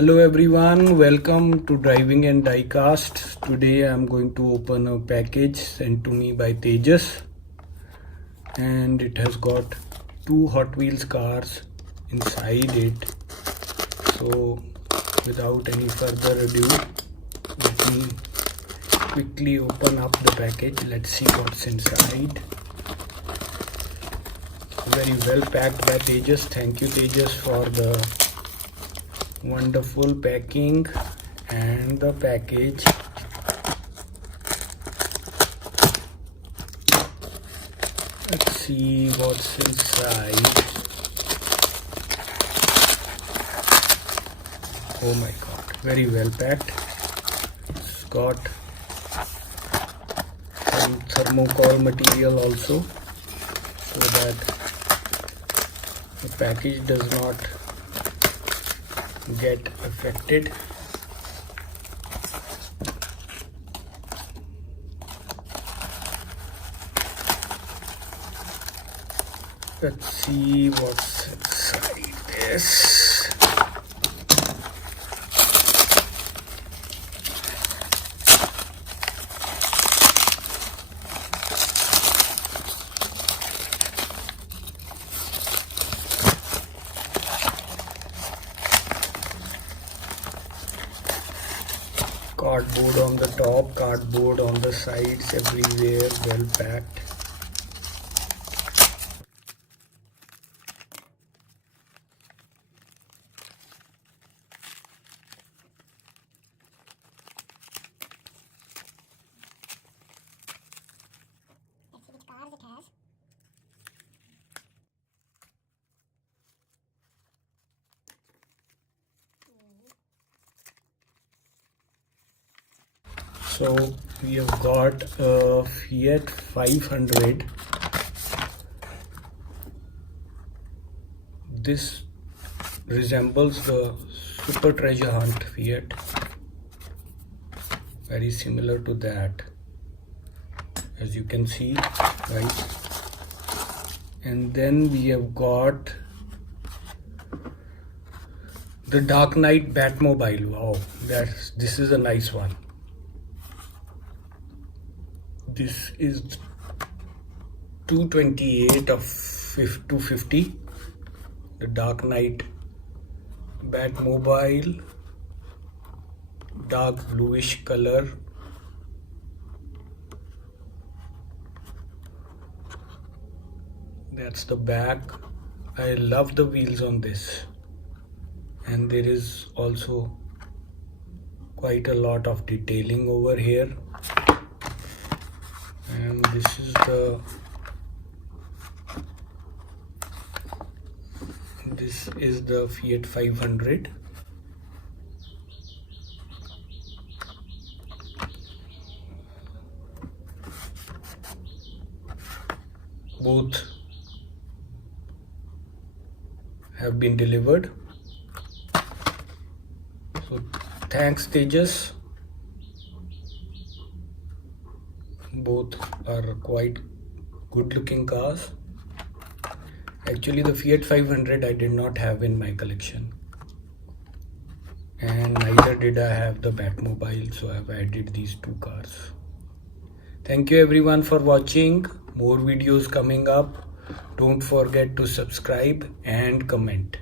Hello everyone, welcome to Driving and Diecast. Today I am going to open a package sent to me by Tejas, and it has got two Hot Wheels cars inside it. So without any further ado, let me quickly open up the package. Let's see what's inside. Very well packed by Tejas. Thank you Tejas for the wonderful packing and the package. Let's see what's inside. Oh my god, very well packed. It's got some thermocol material also, so that the package does not get affected. Let's see what's inside this. Cardboard on the top, cardboard on the sides, everywhere, well packed. Let's see which cars it has. So we have got a Fiat 500. This resembles the Super Treasure Hunt Fiat. Very similar to that, as you can see, right? And then we have got the Dark Knight Batmobile. Wow, this is a nice one. This is 228 of 250. The Dark Knight Batmobile, dark bluish color. That's the back. I love the wheels on this, and there is also quite a lot of detailing over here. And this is the Fiat 500. Both have been delivered. So thanks Tejas. Both are quite good looking cars. Actually the Fiat 500 I did not have in my collection, and neither did I have the Batmobile, so I have added these two cars. Thank you everyone for watching. More videos coming up. Don't forget to subscribe and comment.